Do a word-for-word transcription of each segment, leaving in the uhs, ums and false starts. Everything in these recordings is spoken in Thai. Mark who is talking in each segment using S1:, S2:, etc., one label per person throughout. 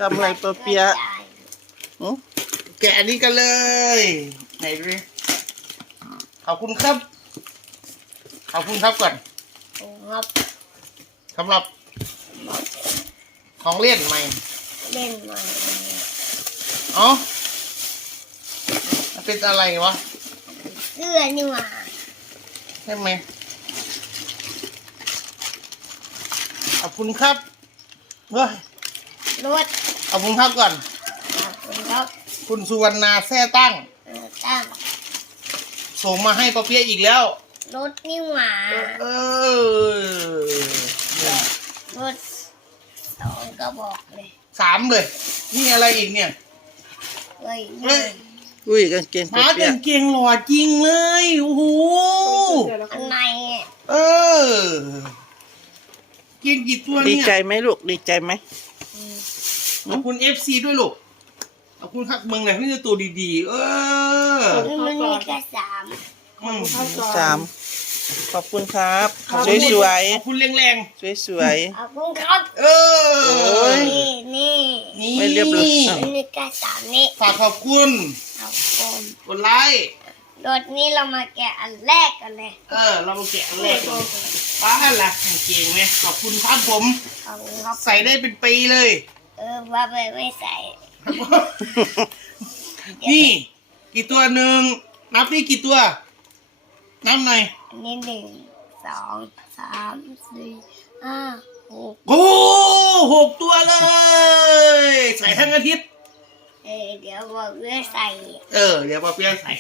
S1: ทำอะไรปะเปียะหึแกะอันนี้กันเลยไหนดูดิขอบคุณครับขอบคุณครับก่อน
S2: ครับ
S1: สำหรับของเล่นใหม่
S2: เล่นใหม่
S1: อ๋อมันเป็นอะไรวะ
S2: เสื้อนี่หว่า
S1: ใช่ไหมขอบคุณครับเฮ้ย
S2: รถ
S1: ขอบคุณครับก่อน
S2: ขอบคุณครับ
S1: คุณสุวรรณาแท้ตั้ง
S2: เออตั้ง
S1: ส่งมาให้ปะเปียะอีกแล้ว
S2: รถนี่หว่า
S1: เออ
S2: รถสองกระบอกเลย
S1: สามเลย นี่อะไรอีกเนี่ย
S2: เฮ้ย
S1: เฮ้ย
S3: อุ้ยกางเกง
S1: หมา
S3: เปีย
S1: กาก งเกงหล่อจริงเลย โอ้โห
S2: อันในอ่ะ
S1: เออเกงกี่ตัว
S3: ดี
S1: เนี่ย
S3: ใจไหมลูกดีใจไหม
S2: อืม
S1: ขอบคุณเอฟซีด้วยลูกขอบคุณครับเมืองไหนที่จะตัวดีๆ เออ
S2: มันมีแค่สาม
S1: อืม
S3: สามขอบคุณครับสวยสวย
S1: ขอบคุณแรง
S3: สวยสวย
S2: ขอบคุณครับ
S1: ๆ เออ
S2: นี่นี่
S1: นี่
S3: ไม่เรียบร้อย
S2: มันมีแค่สามนี่
S1: ฝากขอบคุณ
S2: ขอบคุณ
S1: กดไลค์
S2: รถนี้เรามาแกะอันแรกกันเลย
S1: เออ เรามาแกะอันแรกกันป้าล่ะกางเกงไหมขอบคุณครับผม
S2: ขอบคุณครับ
S1: ใส่ได้เป็นปีเลย
S2: เออว่าไปไม่ใส่
S1: นี่ กี่ตัวหนึ่งนับนี่กี่ตัว นับหน่อย
S2: อันนี้หนึ่งสองสามสี่ห้าหก
S1: โอ้หกตัวเลย ใส่ทั้งอาทิตย์
S2: เออเดี๋ยวบอกเพื่อใส่
S1: เออ เดี๋ยวปอเปี๊ยะใส่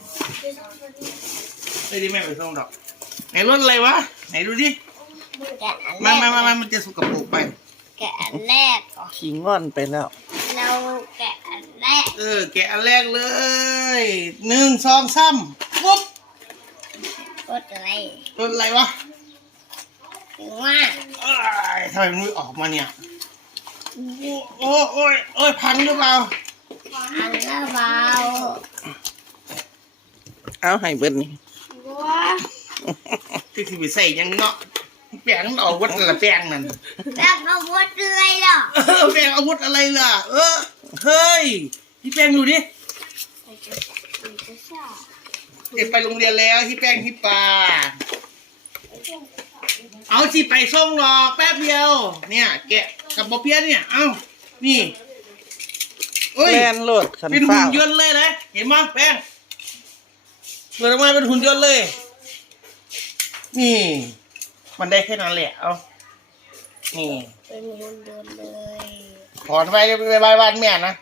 S1: ไม่ได้แม่ไปส่งดอก ไหนรถอะไรวะ ไหนดูดิ
S2: แกะอันแร
S1: มาก มามามามันจะสกปรกไป
S2: แกะอันแรกก่อน
S3: ๆขี้งอนไปแล้ว
S2: เราแกะอันแรก
S1: เออ แกะอันแรกเลยหนึ่งสองสามปุ๊บ
S2: รถอะไร
S1: รถอะไรวะ
S2: ถึงว่า
S1: เอ้ยทำไมมันไม่ออกมาเนี่ย โอ้โอ้โอ้ยโอ้ยพังหรือเปล่า
S2: อันละเบา
S3: เอาให้เบิดนี่
S2: ว้า
S1: ที่ที่ไปใส่ยังเนาะแปลงมันเอาวัดละแปลงนั่น
S2: แบบเอาวัดเลยเหรอ
S1: เออแปลงอาวุธอะไรล่ะ เออ เฮ้ย พี่แป้งดูดิเด็กไปโรงเรียนแล้วที่แป้งที่ปลาเอาสิไปส่งหรอกแป๊บเดียว เนี่ย แกะกับบอเปียะเนี่ย เอ้า นี่เอ้ย
S3: แลนโลดขัน
S1: เป็น
S3: ฟ้า
S1: หุ่นยนต์เลยนะ เห็นมั้ยแป้งเปิดออกมาเป็นหุ่นยนต์เลย นี่ มันได้แค่นั้นแหละ เอานี่
S2: เป็นคนเดินเลย
S1: ถอนไปไปบายบ้านแม่นะ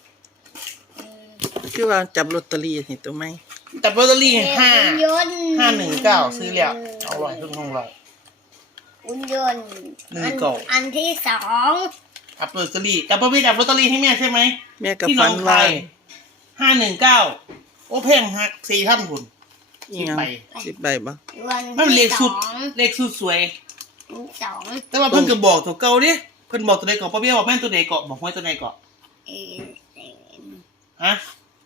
S3: คือว่าจับลอตเตอรี่นี่ตัวไหม
S1: แต่ลอตเตอรี่ห้า
S2: หุ่นยนต์
S1: ห้าหนึ่งเก้าซื้อแล้วเอาไว้ทุกห้องเรา
S2: หุ่นยนต์
S1: หนึ่งเก้า
S2: อันที่สอง
S1: จับลอตเตอรี่จับพี่จับลอตเตอรี่ให้แม่ใช่ไหม
S3: แม่กับ
S1: ที่น้
S3: ฟั
S1: อน ง
S3: ว่า
S1: คายห้าหนึ่งเก้าโอ้แพงหักสี่ท่านคุณ
S3: อี
S1: สิบ
S3: หยัง
S1: ใบ
S3: สิบใบบ่
S2: วัน
S1: ไม่เป็นเล
S2: ที่
S1: ข
S2: ส
S1: สุ
S2: อ
S1: ด
S2: ง
S1: เลขสุดสวย
S2: ที่สอง
S1: แต่ว่าเพิ่นก็บอกตัวเก่าดิเพิ่นบอกตัวใดเกาะป้าเบี้ยบอกแม่นตัวใดเกาะบอกไว้ตัวใดเกาะ
S2: เอเอ็น
S1: ฮะ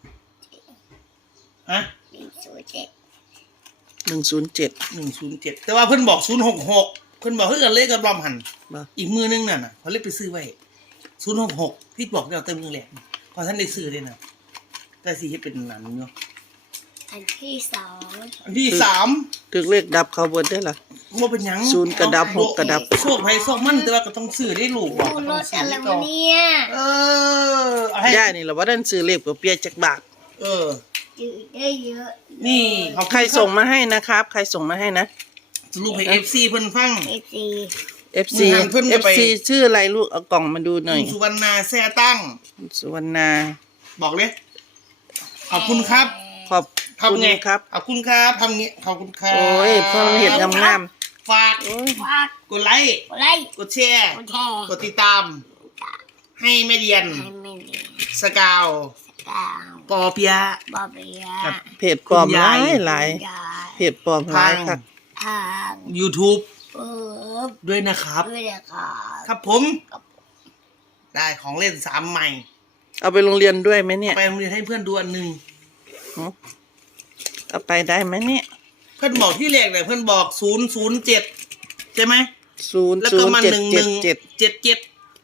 S1: ฮะ
S2: หนึ่งศูนย์เจ็ด
S3: หนึ่งศูนย์เจ็ด
S1: หนึ่งศูนย์เจ็ดแต่ว่าเพิ่นบอกศูนย์หกหกเพิ่นบอกเฮ้ยกันเลขกับรอมหัน
S3: บ่
S1: อีกมือนึงน่ะนะเขาเรียกไปซื้อไว้ศูนย์หกหกพี่บอกเราเติมมือแหลกพอท่านได้ซื้อเลยนะแต่สีให้เป็นหนังเนาะ
S2: อันที่สอง
S1: อันที่สาม
S3: ถึกเลขดับเขาเบิดได้ล่ะ
S1: ว่าเป็นหยัง
S3: ศูนย์กระดับหกกระดับ
S1: โชคไพ่โชคมันแต่ว่าก็ต้องซื้อได้ลูก
S2: โอ้รถอะไรวะเนี่ย
S1: เออเอาให้
S3: ย่านี่ล่ะว่าดันซื้อเลขปะเปียะจักบาท
S1: เออ
S2: จืดได้เยอะ
S1: นี่เขา
S3: ใครส่งมาให้นะครับ ใครส่งมาให้นะ
S1: สรุปให้เอฟซีเพิ่นฟัง
S2: เอซี
S3: เอฟซี
S1: มึงหันเพิ่น
S3: เอ
S1: จะ
S3: ฟ
S1: ไป
S3: ซีชื่ออะไรลูกเอากล่องมาดูหน่อย
S1: สุวรรณาแซ่ตั้ง
S3: สุวรรณา
S1: บอกเลยขอบคุณครับ
S3: ขอบคุ
S1: ทำ
S3: ณ
S1: ไง
S3: ครับ
S1: ขอบคุณครับทำงี้ขอบคุณครับ
S3: โอ้ยพ่อเห็ดงาม
S1: ฝาก
S3: ๆโอ้ย
S2: ฝาก
S1: กดไลค์
S2: กดไลค์
S1: กดแชร์
S2: กดแชร์
S1: กดติดตาม ให้แม่เดียน
S2: ให้ไม่เรียน
S1: สกาว
S2: กาว
S1: ปอเปียะ
S2: บอเบีย
S1: กับ
S3: เพจปลอม
S1: คุณ
S3: ห
S1: ยา
S3: ลาย ยหลาย
S2: ยา
S3: เพจปลอมหลายครับ
S2: ทาง
S1: YouTube
S2: เปิบ
S1: ด้วยนะครับ
S2: ด้วยนะครับ
S1: ครับผม ได้ของเล่นสามใหม่
S3: เอาไปโรงเรียนด้วยไหมเนี่ย
S1: ไปโรงเรียนให้เพื่อนดูอันหนึ่ง
S3: หึเอาไปได้ไหมเนี่ย
S1: เพื่อนบอกที่แรกเลยเพื่อนบอกศูนย์ศูนย์เจ็ดใช่ไหม
S3: ศูนย์
S1: แล้ว
S3: ศู
S1: ก็
S3: นย์
S1: มา
S3: เจ็ด
S1: หนึ่งห
S3: เจ็
S1: นึ่
S3: ด
S1: ง
S3: เจ็ด
S1: เจ็ดเจ็ด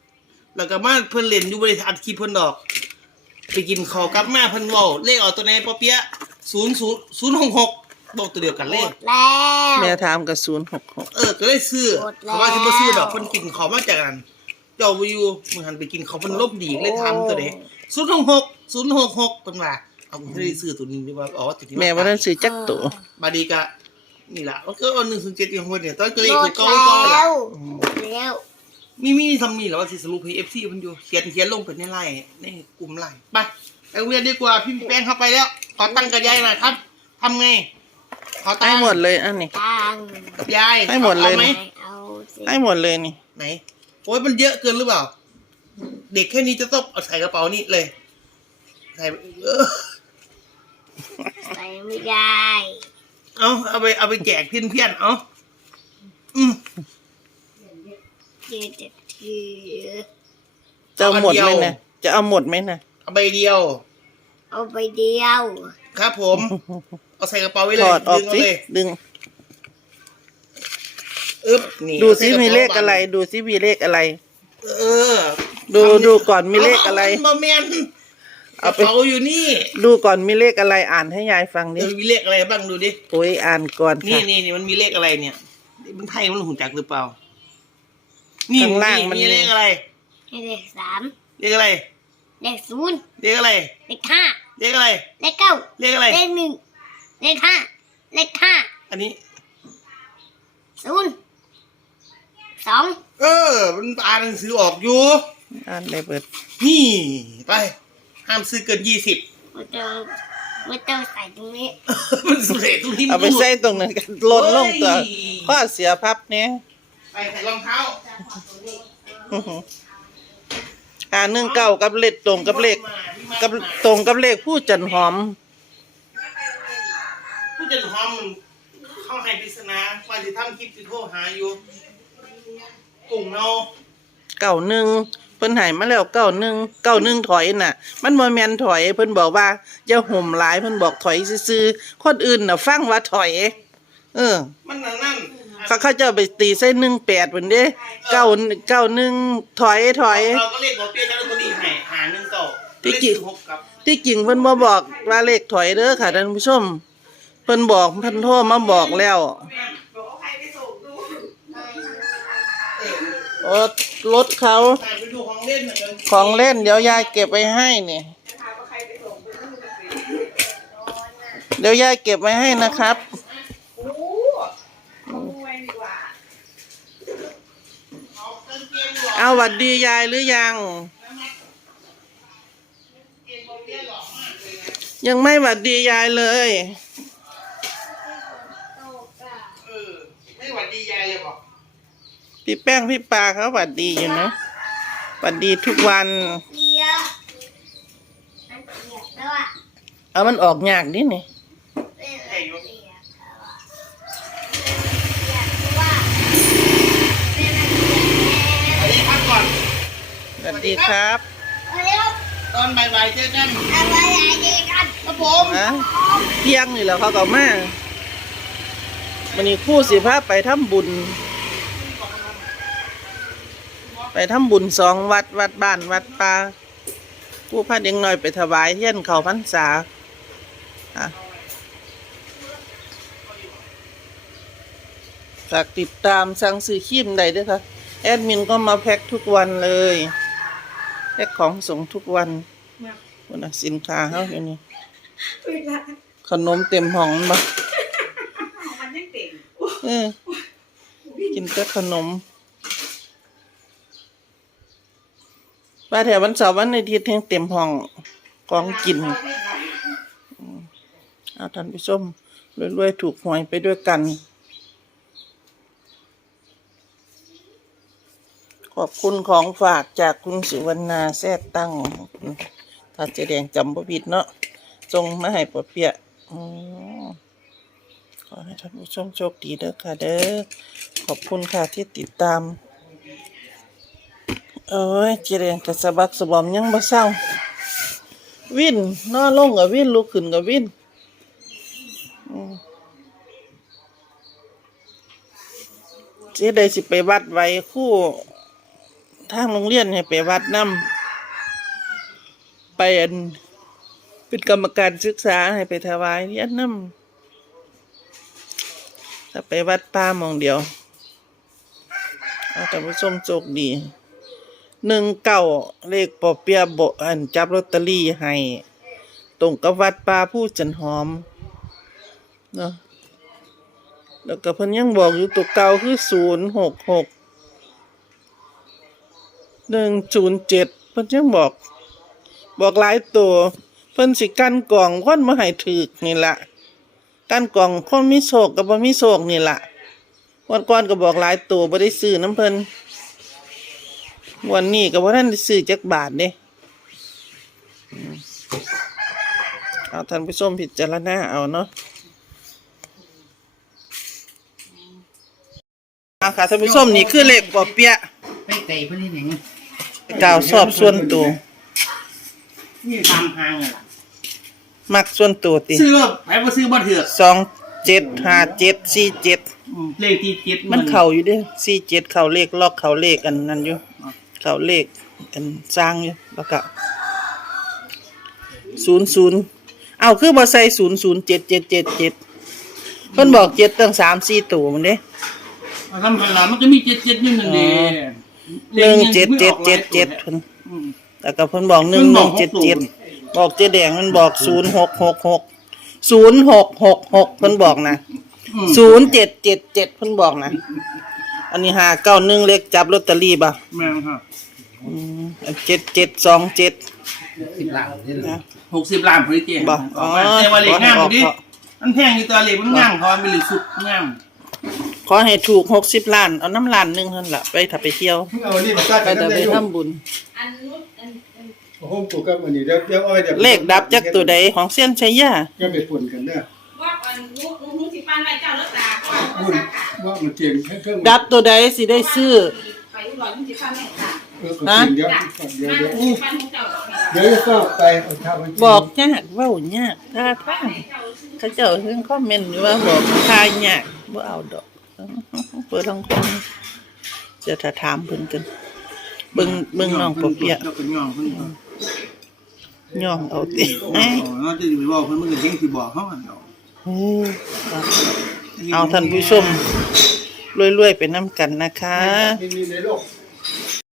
S1: แล้วก็มาเพิ่นเล่นอยู่บริษัทคลิปเพิ่นดอก ไปกินข้าวกลับมาเพิ่นเว้าเลขออกตัวไหนปอเปี๊ยะศูนย์ ศูนย์ ศูนย์ หก หกบอกตัวเดียวกันเล
S2: หม
S1: ย
S2: ดแล้ว
S3: แม่ถามกับศูนย์หกหก
S1: เออก็เลยซื้อ
S2: หมดแล้ว
S1: เขาว่าสิบ่ซื้อดอกเพิ่นกินข้าวมาจากนั้นเจ้าบ่อยู่มื้อหันไปกินข้าวเพิ่นลบดีเลยถามตัวใดศูนย์ หก หก ศูนย์ หก หกเพิ่นว่าเอาบ่ได้ซื้อตัวนี้ดีว่าอ๋อตัวนี้
S3: แม่ว่านั้นซื้อจักตัว
S1: บาดนีก็นี่ล่ะมันก็เอาหนึ่งศูนย์เจ็ดอย่างเพิ่นเนี่ยตอนก็เลข
S2: หมด
S1: เก่า
S2: แล้
S1: ๆก่อนล่ะ
S2: วหมดแล้ว
S1: มีมีทำนี่แล้วว่าสิสรุปให้ เอฟ ซี เพิ่นอยู่เขียนเขียนลงเป็นในไลน์ในกลุ่มไลน์ไปไปโรงเรียนดีกว่าพี่แป้งเข้าไปแล้วขอตั้งกับยายหน่อยครับทำไงขอตั้ง
S3: ให้หมดเลยอันนี้
S2: ตัง
S1: กับยาย
S3: ให้หมดเลย
S1: อาไหม
S2: เอาสิ
S3: ให้หมดเลยนี่
S1: ไหนโอ้ยมันเยอะเกินหรือเปล่า เด็กแค่นี้จะต้องเอาใส่กระเป๋านี่เลยใส่เออ
S2: ใส่ไม่ได้
S1: เอาเอาไปเอาไปแจกเพื่อนๆเอาอืม
S2: เจ็ดเจ็ดที
S3: จะเอาหมดไหมนะจะเอาหมดไหมนะ
S1: เอาใบเดียว
S2: เอาไปเดียว
S1: ครับผม เอาใส่กระเป๋าไว้เล
S3: ถ
S1: ย
S3: อดออก
S1: ดึงเอา
S3: สิ
S1: เลย
S3: ดึง
S1: อึ๊บนี่
S3: ดูซิ
S1: ใส่
S3: มี
S1: ก
S3: เล
S1: ป๋า
S3: ขอะไร ดูซิมีเลขอะไร
S1: เออ
S3: ดูดูก่อนมีเลขอะไร
S1: บะเมียน
S3: เอา
S1: ก
S3: ไป
S1: ระเป๋าอยู่นี่
S3: ดูก่อนมีเลขอะไรอ่านให้ยายฟังดิ
S1: เดี๋ยวมีเลขอะไรบ้างดูดิ
S3: โอ้ยอ่านก่อน
S1: นี่
S3: ค่ะ
S1: นี่นี่มันมีเลขอะไรเนี่ยมันไทยมันหุ่นจักหรือเปล่า นี่
S3: ข้างล่างมัน
S1: มีเลขอะไร
S2: เลขสาม
S1: เลขอะไร
S2: เลขศูนย์
S1: เลขอะไร
S2: เลขห้า
S1: เลขอะไร
S2: เลขเก้า
S1: เลขอะไร
S2: เลขหนึ่งเลขห้าเลขห้า
S1: อันนี้
S2: ศูนย์สอง
S1: เออ มันอ่านหนังสือออกอยู่
S3: อ่านได้เบิด
S1: นี่ไป ห้ามซื้อเกินยี่สิบ
S2: ไม่ต้องไม่ต้องใส่ตรงนี้
S1: มันสุดเลยตรงที่มัน
S3: เอาไปใส่ตรงนั้นกันลดลงตัวข้อเสียพับเนี่ย
S1: ไปใส่รองเท้า
S3: อ่าหนึ่งเก้ากับเลขตรงกับเลขกับตรงกับเลขผู้จันหอม
S1: ผู้จัดหอมมันเข้าให้ปริศนาว่าจะทำคลิปจะโทรหาอยู่กลุ่มเรา
S3: เก้าหนึ่งเพิ่นใหายมาแล้วเก้าหนึ่งเก้าหนึ่งถอยน่ะ มันบ่แม่นถอย เพิ่นบอกว่าอย่าห่มหลายเพิ่นบอกถอยซื่อๆคนอื่นน่ะฟังว่าถอย เออ
S1: มันนั่นนั่น
S3: เขาเขาจะเอาไปตีใส่หนึ่งแปดเพิ่นเด้เก้าเก้าหนึ่งถอยถอย
S1: เราก็เลขบอกเปลี่ยนแล้วตัวนี้ให้หาหนึ่งเก่า
S3: ที่กี่
S1: เลขสิบหกกับ
S3: ที่จริงเพิ่นบ่บอกว่าเลขถอยเด้อค่ะท่านผู้ชม เพิ่นบอกเพิ่นโทรมาบอกแล้วโอ้รถเขา
S1: ใส่ไปดูของเล่นหน่อยเลย
S3: ของเล่นเดี๋ยวยายเก็บไว้ให้นี่เดี๋ยวยายเก็บไว้ให้นะครับ
S1: เอาเครื่องเกมหรอ
S3: เอาหวัดดียายหรือยัง
S1: เกมบอกเปลี่ยนหรอมากเลยนะ
S3: ยังไม่หวัดดียายเลย
S1: เออไม่หวัดดียายเลยบอก
S3: พี่แป้งพี่ปลาเขาหวัดดีอยู่นะหวัดดีทุกวัน
S2: เกียร์มันเกียร์แล้วอ่ะ
S3: เอามันออกยากนิดนี่
S2: เกียร์แล้วอ่ะเกียร์แล้วอ่ะ
S1: อันนี้พักก่อน
S3: สวัสดีครับ
S2: เอาเร็ว
S1: ตอนบ่ายๆเจอกัน
S2: เอาไว้ไหนดีกัน
S1: ครับผม
S3: นะเที่ยงนี่แหล้วเขาก็มาวันนี้ครู่สิพาไปทำบุญ ไปทำบุญสองวัดวัดบ้านวัดป่าผู้พาเด็กน้อยไปถวายเทียนเขาพรรษาอ่ะฝากติดตามสั่งซื้อครีมได้ด้วยค่ะ แอดมินก็มาแพ็คทุกวันเลยแพ็คของส่งทุกวันวันนะสินค้าเขาอยู่นี่ขนมเต็มห้องบ่เออกินแต่ขนมว่าแถววันเสาร์วันอาทิตย์แห่งเต็มห้องกองกินอืมเอาท่านผู้ชมรวยๆถูกหวยไปด้วยกัน ขอบคุณของฝากจากคุณสุวรรณาแซ่ตั้งถ้าเจแดงจำบ่ผิดเนาะส่งมาให้ปะเปียะอืมขอให้ท่านผู้ชมโชคดีเด้อค่ะเด้อขอบคุณค่ะที่ติดตามเอ้ยเจแดงกระสะบักสะบอมยังบ่เศร้าวินนอนลงกับวินลุกขึ้นกับวินอืมเจ๊ได้สิไปวัดไว้คู่ทางโรงเรียนให้ไปวัดนำไปอันเป็นกรรมการศึกษาให้ไปถวายเรียนนำถ้าไปวัดป่าหม้องเดียวเอาท่านผู้ชมโชคดีหนึ่งเก้าเลขปอเปียะบ่อันจับลอตเตอรี่ให้ตรงกับวัดป่าผู้จันหอมเนาะแล้วก็เพิ่นยังบอกอยู่ตัวเก่าคือศูนย์หกหกหนึ่งศูนย์เจ็ดเพิ่นยังบอก บอกหลายตัวเพิ่นสิกั้นกล่องคนมาให้ถูกนี่ล่ะกั้นกล่องคนมีโชคกับบ่มีโชคนี่ล่ะวันก่อนก็บอกหลายตัวบ่ได้ซื้อน้ำเพิ่นวันนี้ก็บ่ทันได้ซื้อจักบาทเด้อืมเอาท่านผู้ชมพิจารณาเอาเนาะเอาค่ะท่านผู้ชมนี่คือเลขปอเปี๊ยะ
S1: ไปไก่เพิ่นนี่หยัง
S3: กล่าวสอบส่วนตัว
S1: นี่ตามทางอ่ะ
S3: มักส่วนตัวติ
S1: ซื้อบ่ไปบ่ซื้อบ่ถือก
S3: สองเจ็ดห้าเจ็ดสี่เจ็ด
S1: อืมเลขที่เจ็ด
S3: มันเข้าอยู่เด้สี่เจ็ดเข้าเลขล็อกเข้าเลขอันนั้นอยู่เข้าเลขอันสร้างอยู่แล้วก็ศูนย์ศูนย์เอาคือบ่ใส่ศูนย์ศูนย์เจ็ดเจ็ดเจ็ดเจ็ดเพิ่นบอกเจ็ดตั้งสามสี่ตัวมันเด้
S1: เอาทำหันหลังมันก็มีเจ็ดเจ็ดอยู่นั่นเด้
S3: หนึ่งเจ็ดเจ็ดเจ็ดเจ็ดเพิ่น
S1: อืม
S3: แต่ก็เพิ่นบอกหนึ่งหนึ่งเจ็ดเจ็ดบอกเจ๊แดงมันบอกศูนย์หกหกหกศูนย์หกหกหกเพิ่นบอกนะ
S1: อืม
S3: ศูนย์เจ็ดเจ็ดเจ็ดเพิ่นบอกนะอันนี้ห้าเก้าหนึ่งเลขจับลอตเตอรี่บ่
S1: แม่นครับ
S3: อืมเจ็ดเจ็ดสองเจ็ด
S1: สิบล้าน
S3: นะ
S1: หกสิบล้านพอดีเจ๊
S3: บ่
S1: อ
S3: อ๋
S1: อ
S3: อก
S1: มาแต่ว่าเลขงามอยู่ดิ
S3: ขอ
S1: มันแพงอยู่ตัวเลขมันงามเขาว่ามีเลขสุดงาม
S3: ขอให้ถูกหกสิบล้านเอาน้ำล้านหนึงเท่านั้นล่ะไปถ้าไปเที่ยว
S4: เอาอันนี้มาตั้ง
S3: ไป
S4: กัน
S3: แต่
S4: ได้
S3: ไป
S4: อยู่
S3: ทำบุญ
S2: อันนู้นอันอัน
S4: โอ้โหปลูกกับอันนี้เดี๋ยวเดี๋ยวเอาไว้เดี๋ยว
S3: เลขดับจากตัวใดของเส้ยนชัยยา
S4: ก็ไปปุ่นกันเด้อ
S2: ว่าอันนู้นนู้นสิปันไว้เจ้าเลิกตาก่อน
S4: ปุ่นว่ามันเจียงให้เครื่อง
S3: ดับตัวใดสิได้ซื้อ
S2: ไปอุดรนู้นสิปันไว้ตา
S4: เออก็เจียงเดี๋ยว
S2: จ้ะ
S4: เดี๋ยวเดี๋ยว
S2: ปันของเจ้าดอกนี่
S4: เดี๋ยวก็ไปเอาทำมัน
S3: บอกยากเว้ายากท่าทางเขาเจ้าเพิ่งคอมเมนต์อยู่ว่าบอกทายยากบ่เอาดอกเปิดท้องคนจะถ้าถามเพิ่นกันเบิ่งเบิ่งน้องปอเปียะ
S1: เจ้าเป็นย่องเพิ่นบ่
S3: ย่องเอาติ
S1: โอ้น่าจะสิไปบอกเพิ่นมันก็เฮงสิบอกเฮาหั่นดอก
S3: เฮ้ยเอาท่านผู้ชมรวยๆไปนำกันนะคะ
S4: มีในโลก